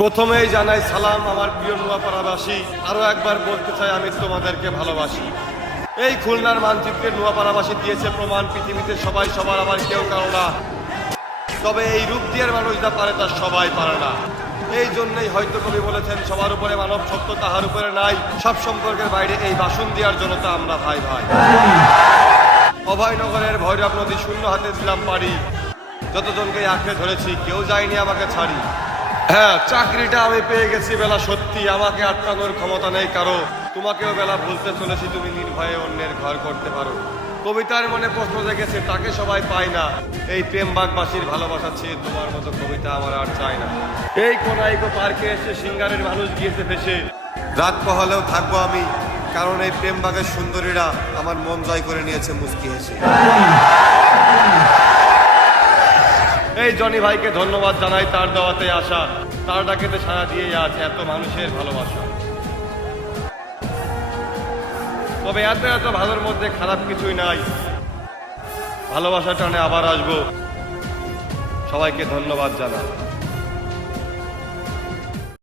প্রথমেই জানাই সালাম আমার প্রিয় নোয়াপাড়াবাসী। আরও একবার বলতে চাই, আমি তোমাদেরকে ভালোবাসি। এই খুলনার মানচিত্রে নোয়াপাড়াবাসী দিয়েছে প্রমাণ, পৃথিবীতে সবাই সবার, আবার কেউ কারও না। তবে এই রূপ দিয়ার মানুষ যা পারে তা সবাই পারে না। এই জন্যই হয়তো কবি বলেছেন, সবার উপরে মানব সত্য তাহার উপরে নাই। সব সম্পর্কের বাইরে এই বাসন দিয়ার জনতা আমরা ভাই ভাই। অভয়নগরের ভৈরব নদী শূন্য হাতে দিলাম পারি যতজনকে আঁকড়ে ধরেছি, কেউ যায়নি আমাকে ছাড়ি। হ্যাঁ চাকরিটা আমি পেয়ে গেছি বেলা সত্যি। আমাকে আটকানোর ক্ষমতা নেই কারও। তোমাকেও বেলা ভুলতে চলেছি, তুমি নির্ভয়ে অন্যের ঘর করতে পারো। কবিতার মনে প্রশ্ন জেগেছে, তাকে সবাই পায় না। এই প্রেম বাগবাসীর ভালোবাসা চেয়ে তোমার মতো কবিতা আমার আর চাই না। এই কোনাইকো পার্কে এসে সিঙ্গারের মানুষ গিয়েছে ভেসে। রাত পহলেও থাকব আমি, কারণ এই প্রেম বাগের সুন্দরীরা আমার মন জয় করে নিয়েছে মুস্কি হেসে। এই জনি ভাইকে ধন্যবাদ জানাই তার দেওয়াতে আসা। তার ডাকেতে সারা দিয়ে আছে এত মানুষের ভালোবাসা। তবে এত এত ভালোর মধ্যে খারাপ কিছুই নাই। ভালোবাসা টানে আবার আসব। সবাইকে ধন্যবাদ জানাই।